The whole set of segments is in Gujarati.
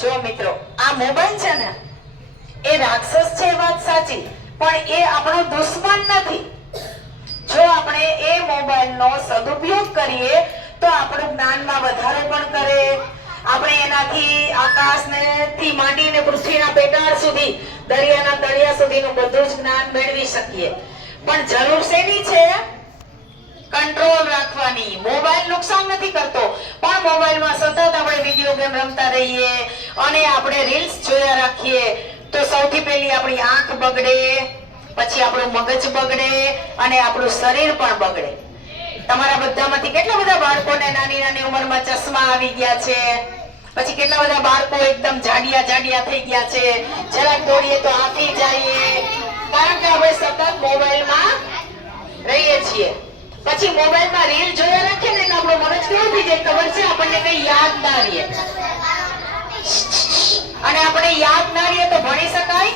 જો મિત્રો આ મોબાઈલ છે ને એ રાક્ષસ છે વાત સાચી, પણ એ આપણો દુશ્મન નથી. જો આપણે એ મોબાઈલનો સદુપયોગ કરીએ તો આપણું જ્ઞાનમાં વધારો પણ કરે. આપણે એનાથી આકાશને થી માંડીને પૃથ્વીના પેટાળ સુધી, દરિયાના તળિયા સુધીનું બધું જ જ્ઞાન મેળવી શકીએ. પણ જરૂર શેની છે? કંટ્રોલ રાખવાની. મોબાઈલ નુકસાન નથી કરતો, પણ મોબાઈલમાં સતત આપણે વિડિયો ગેમ રમતા રહીએ અને આપણે રીલ્સ જોયા રાખીએ તો સૌથી પહેલી આપણી આંખ બગડે, પછી આપણું મગજ બગડે અને આપણું શરીર પણ બગડે. તમારા બધામાંથી કેટલા બધા બાળકોને નાની નાની ઉંમરમાં ચશ્મા આવી ગયા છે, પછી કેટલા બધા બાળકો એકદમ જાડિયા થઈ ગયા છે, જરાક દોડીએ તો આંખી જઈએ, કારણ કે આપણે સતત મોબાઈલમાં રહીએ છીએ. પછી મોબાઈલમાં રીલ જોયા રાખીએ ને એટલે આપણું મગજ કેવું થઈ જાય ખબર છે? આપણને કઈ યાદ ના રહે, અને આપણે યાદ ના રહે તો ભણી શકાય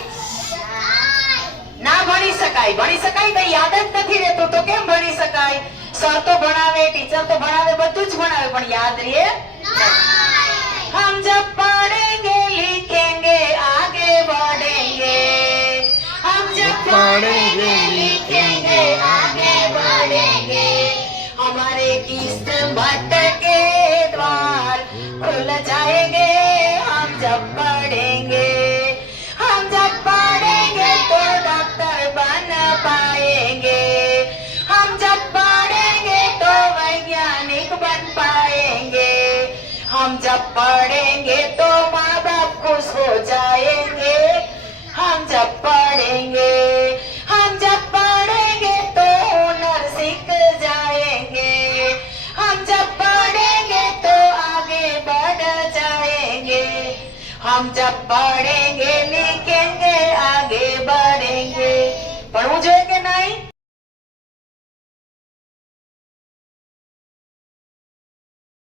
ના? ભણી શકાય. ભણી શકાય તો યાદ જ નથી રહેતું તો કેમ ભણી શકાય? સર તો ભણાવે, ટીચર તો ભણાવે, બધું જ ભણાવે, પણ યાદ રહે? हम जब पढ़ेंगे लिखेंगे आगे बढ़ेंगे, हम जब पढ़ेंगे लिखेंगे आगे बढ़ेंगे, हमारे किस्मत के द्वार खुल जाएंगे, हम जब पढ़ेंगे, हम जब पढ़ेंगे तो डॉक्टर बन पाएंगे, हम जब पढ़ेंगे तो वैज्ञानिक बन पाएंगे, हम जब पढ़ेंगे तो माँ बाप खुश हो जाएंगे, हम जब पढ़ेंगे, हम जब पढ़ेंगे तो हुनर सीख जाएंगे, हम जब पढ़ेंगे तो आगे बढ़ जाएंगे, हम जब पढ़ेंगे लिखेंगे आगे बढ़ेंगे. ભણવું જોઈએ કે નહીં?